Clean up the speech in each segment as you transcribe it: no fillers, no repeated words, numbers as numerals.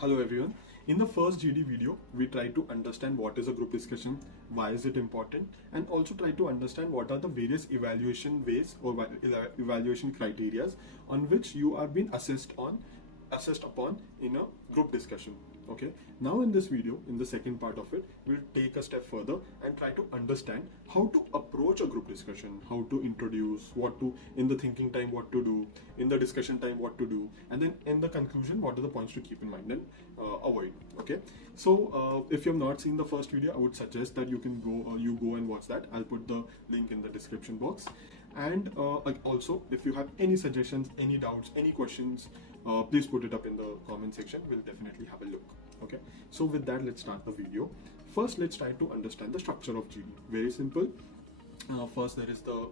Hello everyone. In the first GD video, we try to understand what is a group discussion, why is it important, and also try to understand what are the various evaluation ways or evaluation criterias on which you are being assessed upon in a group discussion. Okay. Now in this video, in the second part of it, we'll take a step further and try to understand how to approach a group discussion, how to introduce, what to in the thinking time, what to do, in the discussion time, what to do, and then in the conclusion, what are the points to keep in mind and avoid. Okay. So if you have not seen the first video, I would suggest that you go and watch that. I'll put the link in the description box. And also, if you have any suggestions, any doubts, any questions, please put it up in the comment section. We'll definitely have a look. Okay. So with that, let's start the video. First, let's try to understand the structure of GD. Very simple. First, there is the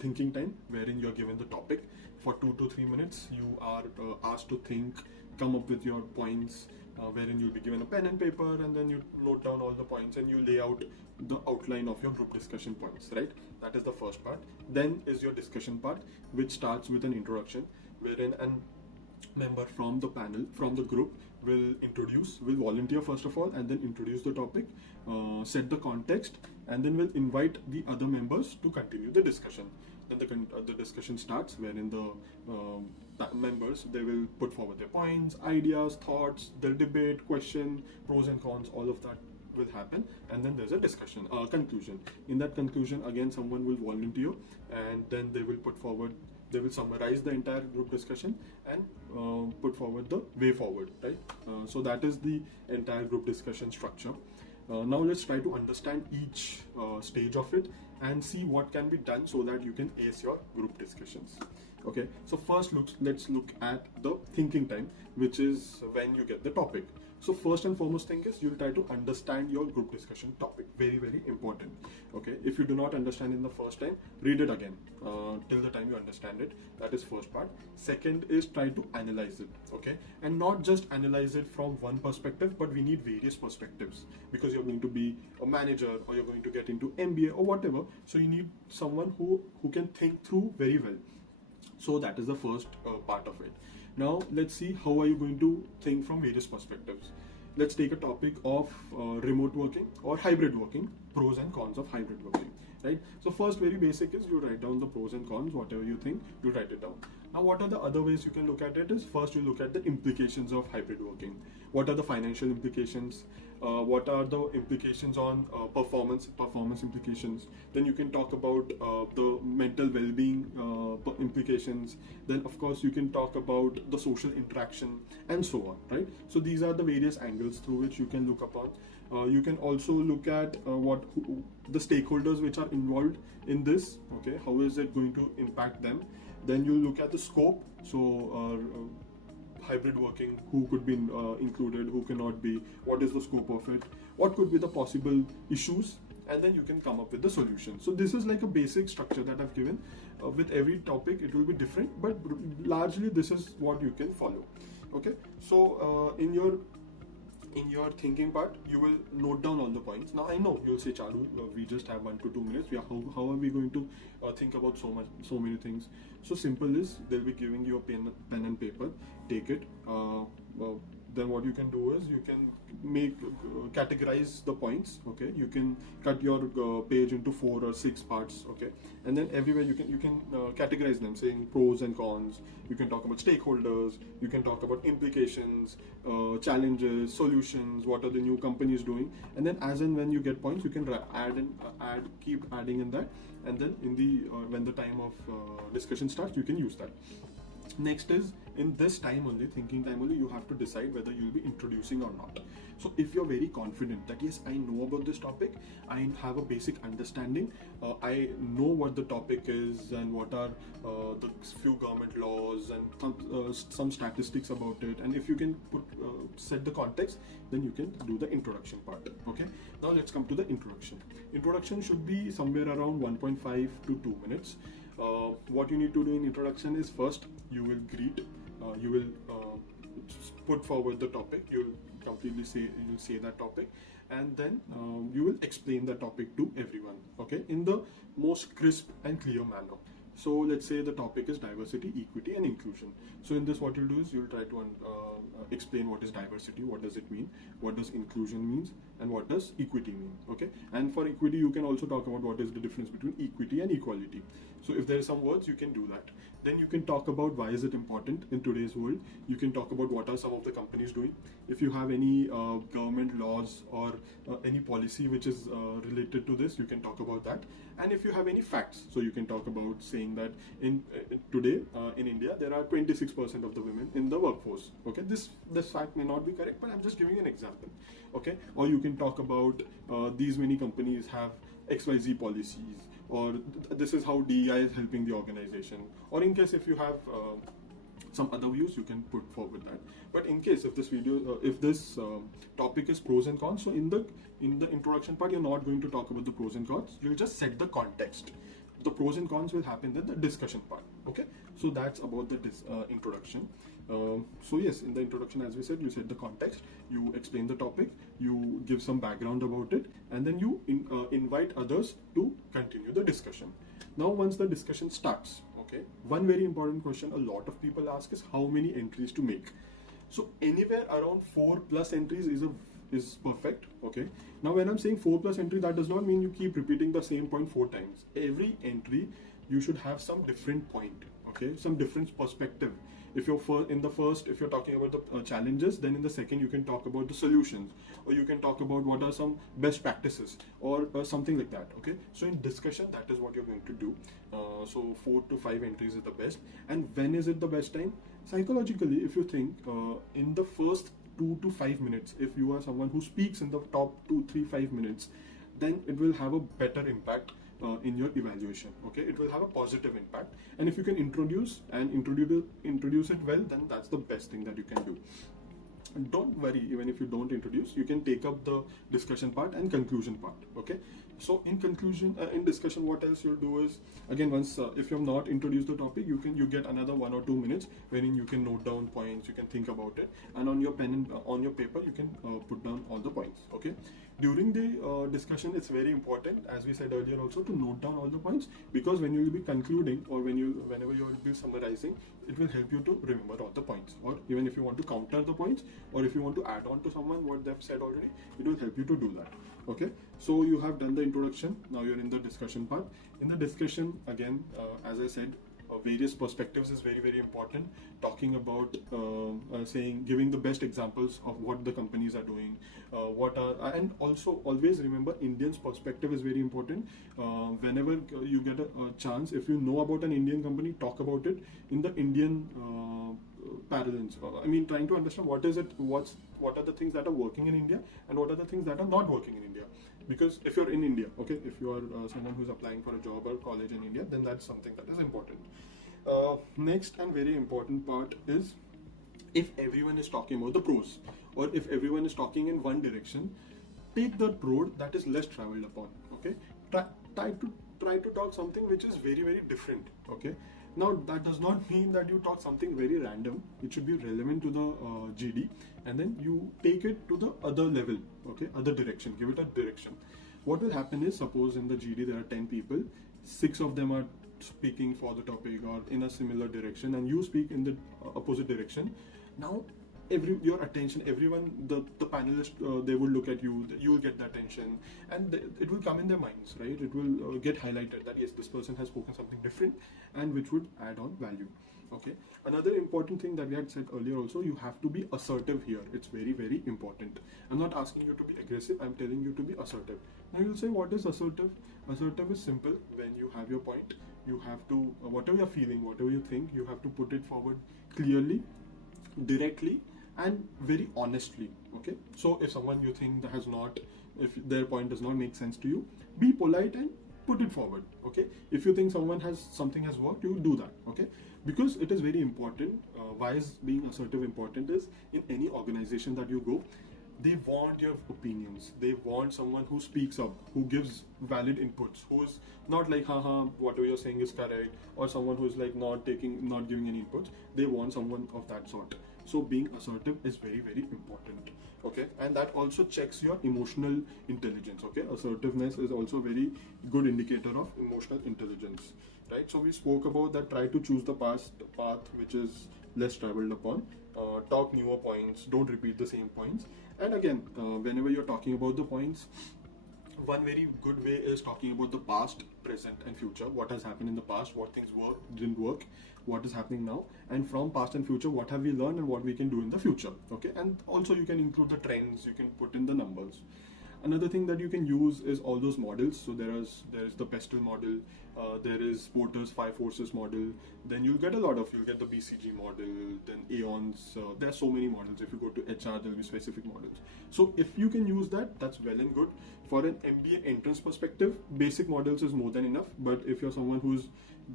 thinking time, wherein you're given the topic. For 2 to 3 minutes, you are asked to think, come up with your points, wherein you'll be given a pen and paper, and then you note down all the points and you lay out the outline of your group discussion points, right? That is the first part. Then is your discussion part, which starts with an introduction, wherein an member from the panel, from the group, will volunteer first of all, and then introduce the topic, set the context, and then will invite the other members to continue the discussion. Then the discussion starts, wherein the members, they will put forward their points, ideas, thoughts, they'll debate, question, pros and cons, all of that will happen, and then there's a discussion, conclusion. In that conclusion, again, someone will volunteer, and then they will summarize the entire group discussion and put forward the way forward, right? So that is the entire group discussion structure. Now let's try to understand each stage of it and see what can be done so that you can ace your group discussions. Okay, so first let's look at the thinking time, which is when you get the topic. So first and foremost thing is you'll try to understand your group discussion topic. Very, very important. Okay, if you do not understand in the first time, read it again till the time you understand it. That is first part. Second is try to analyze it. Okay, and not just analyze it from one perspective, but we need various perspectives, because you're going to be a manager or you're going to get into MBA or whatever. So you need someone who can think through very well. So that is the first part of it. Now let's see how are you going to think from various perspectives. Let's take a topic of remote working or hybrid working, pros and cons of hybrid working, right? So first, very basic is you write down the pros and cons, whatever you think, you write it down. Now what are the other ways you can look at it is, first you look at the implications of hybrid working. What are the financial implications? What are the implications on performance implications? Then you can talk about the mental well-being implications. Then of course you can talk about the social interaction and so on, right? So these are the various angles through which you can look upon. You can also look at the stakeholders which are involved in this. Okay, how is it going to impact them? Then you look at the scope. So hybrid working, who could be included, who cannot be, what is the scope of it, what could be the possible issues, and then you can come up with the solution. So this is like a basic structure that I've given. With every topic it will be different, but largely this is what you can follow. Okay, so in your thinking part, you will note down all the points. Now I know you'll say, Charu, we just have 1 to 2 minutes. How are we going to think about so many things? So simple is, they'll be giving you a pen and paper. Take it. Then what you can do is you can categorize the points. Okay, you can cut your page into 4 or 6 parts. Okay, and then everywhere you can categorize them, saying pros and cons. You can talk about stakeholders. You can talk about implications, challenges, solutions. What are the new companies doing? And then as and when you get points, you can keep adding in that. And then when the time of discussion starts, you can use that. Next is, in this time only, thinking time only, you have to decide whether you'll be introducing or not. So if you're very confident that yes, I know about this topic, I have a basic understanding, I know what the topic is and what are the few government laws and some statistics about it, and if you can set the context, then you can do the introduction part. Okay, now let's come to the introduction. Introduction should be somewhere around 1.5 to 2 minutes. What you need to do in introduction is, first you will greet, you will put forward the topic, you'll say that topic, and then you will explain the topic to everyone, okay, in the most crisp and clear manner. So let's say the topic is diversity, equity, and inclusion. So in this, what you'll do is you'll try to explain what is diversity, what does it mean, what does inclusion means, and what does equity mean. Okay, and for equity, you can also talk about what is the difference between equity and equality. So if there are some words, you can do that. Then you can talk about why is it important in today's world. You can talk about what are some of the companies doing. If you have any government laws or any policy which is related to this, you can talk about that. And if you have any facts, so you can talk about saying that in today in India there are 26% of the women in the workforce. Okay, this fact may not be correct, but I'm just giving an example. Okay, or you can talk about these many companies have XYZ policies, or this is how DEI is helping the organization, or in case if you have some other views, you can put forward that. But in case if this video, if this topic is pros and cons, so in the introduction part, you're not going to talk about the pros and cons. You'll just set the context. The pros and cons will happen in the discussion part. Okay, so that's about the introduction. So yes, in the introduction, as we said, you set the context, you explain the topic, you give some background about it, and then you invite others to continue the discussion. Now, once the discussion starts, okay, one very important question a lot of people ask is how many entries to make. So anywhere around 4+ entries is perfect. Okay, now when I'm saying 4+ entry, that does not mean you keep repeating the same point 4 times. Every entry you should have some different point, okay, some different perspective. If you're if you're talking about the challenges, then in the second you can talk about the solutions, or you can talk about what are some best practices, or something like that. Okay, so in discussion, that is what you're going to do. So 4 to 5 entries is the best. And when is it the best time? Psychologically, if you think in the first 2 to 5 minutes, if you are someone who speaks in the top 2, 3, 5 minutes, then it will have a better impact in your evaluation. Okay, it will have a positive impact, and if you can introduce it well, then that's the best thing that you can do. And don't worry, even if you don't introduce, you can take up the discussion part and conclusion part. Okay, so in conclusion, in discussion, what else you'll do is, again, once if you have not introduced the topic, you get another 1 or 2 minutes wherein you can note down points, you can think about it, and on your pen and on your paper you can put down all the points. Okay, during the discussion, it's very important, as we said earlier also, to note down all the points, because when you will be concluding, or whenever you will be summarizing, it will help you to remember all the points. Or even if you want to counter the points, or if you want to add on to someone what they've said already, it will help you to do that. Okay, so you have done the introduction. Now you're in the discussion part. In the discussion, again, as I said, various perspectives is very, very important. Talking about giving the best examples of what the companies are doing, and also always remember Indian's perspective is very important. Whenever you get a chance, if you know about an Indian company, talk about it in the Indian parallels. I mean, trying to understand what are the things that are working in India and what are the things that are not working in India. Because if you're in India, okay, if you are someone who's applying for a job or college in India, then that's something that is important. Next and very important part is, if everyone is talking about the pros, or if everyone is talking in one direction, take the road that is less traveled upon. Okay, try to talk something which is very, very different. Okay, now that does not mean that you talk something very random. It should be relevant to the GD, and then you take it to the other level. Okay, other direction, give it a direction. What will happen is, suppose in the GD there are 10 people, 6 of them are speaking for the topic or in a similar direction, and you speak in the opposite direction. Now your attention, everyone, the panelists, they will look at you, you will get the attention, and it will come in their minds, right? It will get highlighted that yes, this person has spoken something different, and which would add on value. Okay, another important thing that we had said earlier also, you have to be assertive here. It's very, very important. I'm not asking you to be aggressive, I'm telling you to be assertive. Now you'll say, what is assertive? Assertive is simple. When you have your point, you have to, whatever you're feeling, whatever you think, you have to put it forward clearly, directly, and very honestly. Okay, so if someone you think that if their point does not make sense to you, be polite and put it forward. Okay, if you think something has worked, you do that. Okay, because it is very important. Why is being assertive important is, in any organization that you go, they want your opinions. They want someone who speaks up, who gives valid inputs, who's not like, haha, whatever you're saying is correct, or someone who's like not giving any inputs. They want someone of that sort. So being assertive is very, very important. okay, and that also checks your emotional intelligence. Okay, assertiveness is also a very good indicator of emotional intelligence, right? So we spoke about that. Try to choose the path which is less traveled upon. Talk newer points, don't repeat the same points. And again, whenever you're talking about the points, one very good way is talking about the past, present, and future. What has happened in the past, what things didn't work, what is happening now, and from past and future, what have we learned and what we can do in the future. Okay, and also you can include the trends, you can put in the numbers. Another thing that you can use is all those models. So there is the pestle model, there is Porter's 5 forces model. Then you'll get the BCG model, then Aeon's. There are so many models. If you go to HR, there'll be specific models. So if you can use that, that's well and good. For an MBA entrance perspective, basic models is more than enough. But if you're someone who's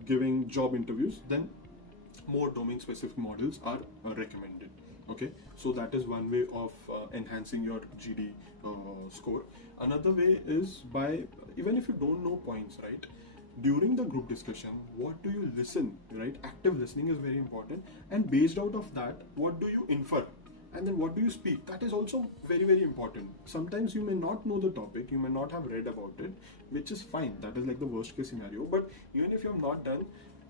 giving job interviews, then more domain specific models are recommended. Okay, so that is one way of enhancing your GD score. Another way is by, even if you don't know points, right, during the group discussion, what do you listen, right? Active listening is very important, and based out of that, what do you infer, and then what do you speak? That is also very, very important. Sometimes you may not know the topic, you may not have read about it, which is fine. That is like the worst case scenario. But even if you have not done,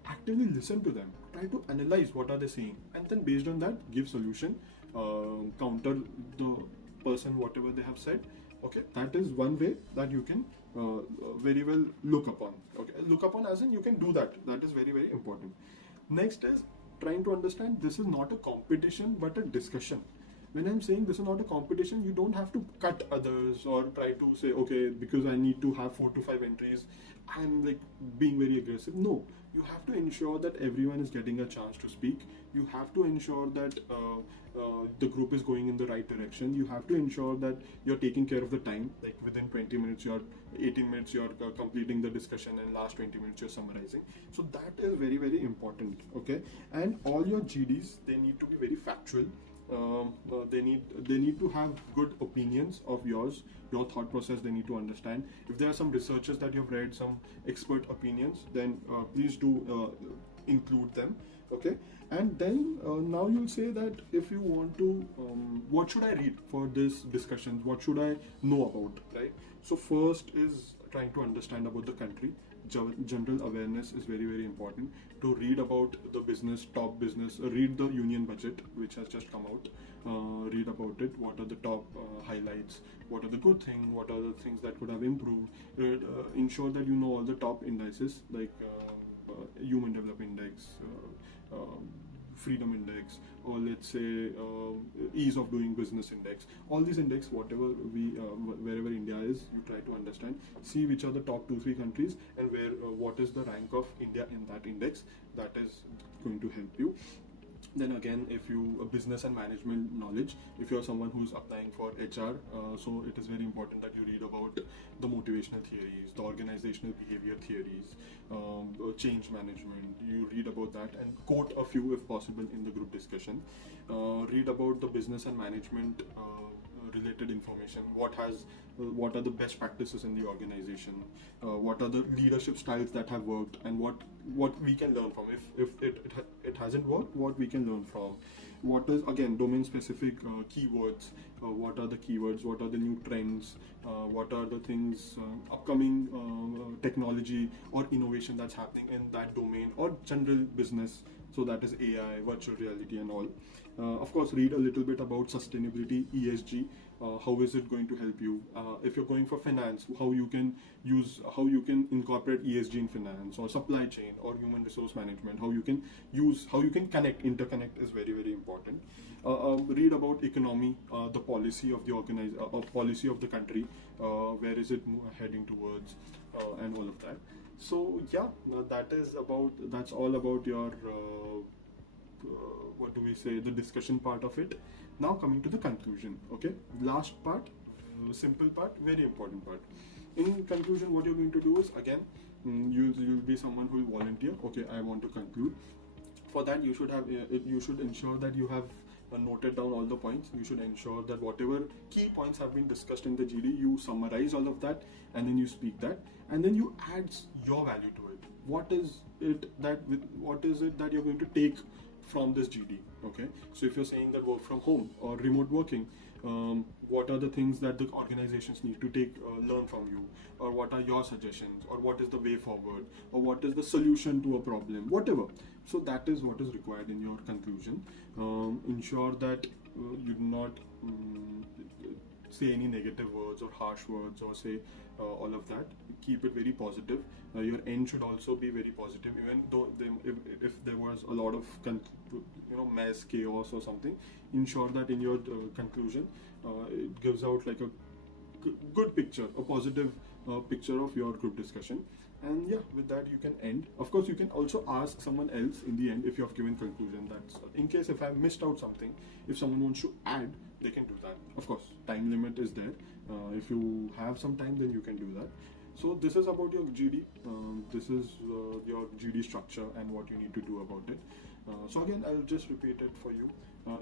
actively listen to them, try to analyze what are they saying, and then based on that give solution, counter the person whatever they have said. Okay, that is one way that you can very well look upon. Okay, look upon as in you can do that. That is very, very important. Next is trying to understand this is not a competition but a discussion. When I'm saying this is not a competition, you don't have to cut others or try to say, okay, because I need to have 4 to 5 entries, I'm like being very aggressive. No, you have to ensure that everyone is getting a chance to speak. You have to ensure that the group is going in the right direction. You have to ensure that you're taking care of the time, like within 20 minutes, 18 minutes, you're completing the discussion, and last 20 minutes you're summarizing. So that is very, very important. Okay, and all your GDs, they need to be very factual. They need to have good opinions of yours, your thought process. They need to understand. If there are some researchers that you've read, some expert opinions, then please do include them. Okay, and then now you'll say that if you want to, what should I read for this discussion? What should I know about? Right. So first is trying to understand about the country. General awareness is very, very important. To read about the business, top business, read the union budget which has just come out, read about it. What are the top highlights, what are the good things, what are the things that could have improved. Ensure that you know all the top indices like human development index, freedom index, or let's say ease of doing business index. All these index, whatever wherever India is, you try to understand, see which are the top 2-3 countries, and where what is the rank of India in that index. That is going to help you. Then again, if you business and management knowledge, if you're someone who's applying for HR, so it is very important that you read about the motivational theories, the organizational behavior theories, change management. You read about that and quote a few if possible in the group discussion. Read about the business and management related information. What are the best practices in the organization? What are the leadership styles that have worked, and what we can learn from? If it hasn't worked, what we can learn from? What is, again, domain specific keywords? What are the keywords? What are the new trends? What are the things, upcoming technology or innovation that's happening in that domain or general business? So that is AI, virtual reality, and all. Of course, read a little bit about sustainability, ESG. How is it going to help you? If you're going for finance, how you can incorporate ESG in finance, or supply chain, or human resource management. How you can interconnect is very, very important. Read about economy, the policy of the policy of the country. Where is it heading towards, and all of that. So yeah, that's all about your the discussion part of it. Now coming to the conclusion. Okay, last part, simple part, very important part. In conclusion, what you're going to do is, again, you'll be someone who will volunteer. Okay, I want to conclude. For that, you should ensure that you have noted down all the points. You should ensure that whatever key points have been discussed in the GD, you summarize all of that, and then you speak that, and then you add your value to it. What is it that you're going to take from this GD? Okay, so if you're saying that work from home or remote working, what are the things that the organizations need to learn from you, or what are your suggestions, or what is the way forward, or what is the solution to a problem, whatever. So that is what is required in your conclusion. Ensure that you do not say any negative words or harsh words, or say all of that. Keep it very positive. Your end should also be very positive, even though if there was a lot of mess, chaos or something. Ensure that in your conclusion it gives out like a good picture, a positive picture of your group discussion. And yeah, with that you can end. Of course, you can also ask someone else in the end if you have given conclusion. That's in case if I missed out something, if someone wants to add, they can do that. Of course, time limit is there. If you have some time, then you can do that. So this is about your GD. This is your GD structure and what you need to do about it. So again, I'll just repeat it for you.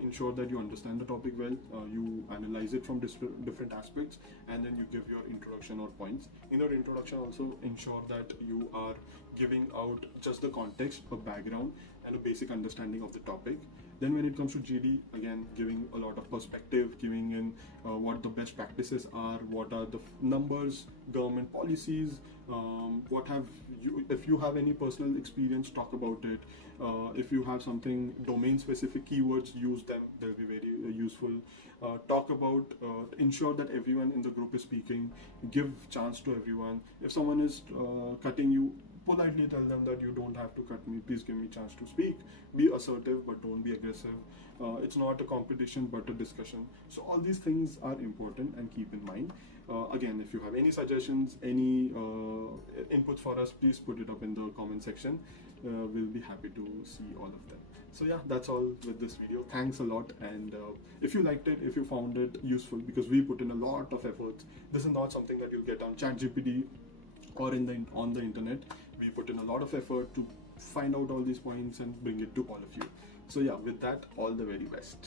Ensure that you understand the topic well, you analyze it from different aspects, and then you give your introduction or points. In your introduction, also ensure that you are giving out just the context, a background, and a basic understanding of the topic. Then when it comes to GD, again, giving a lot of perspective, giving in what the best practices are, what are the numbers, government policies, what have you, if you have any personal experience, talk about it. If you have something domain specific keywords, use them, they'll be very useful. Talk about, ensure that everyone in the group is speaking, give chance to everyone. If someone is cutting you, politely tell them that you don't have to cut me, please give me chance to speak. Be assertive, but don't be aggressive. It's not a competition but a discussion. So all these things are important and keep in mind. Again, if you have any suggestions, any inputs for us, please put it up in the comment section. We'll be happy to see all of them. So yeah, that's all with this video. Thanks a lot. And if you liked it, if you found it useful, because we put in a lot of efforts, this is not something that you'll get on ChatGPT or on the internet. We put in a lot of effort to find out all these points and bring it to all of you. So yeah, with that, all the very best.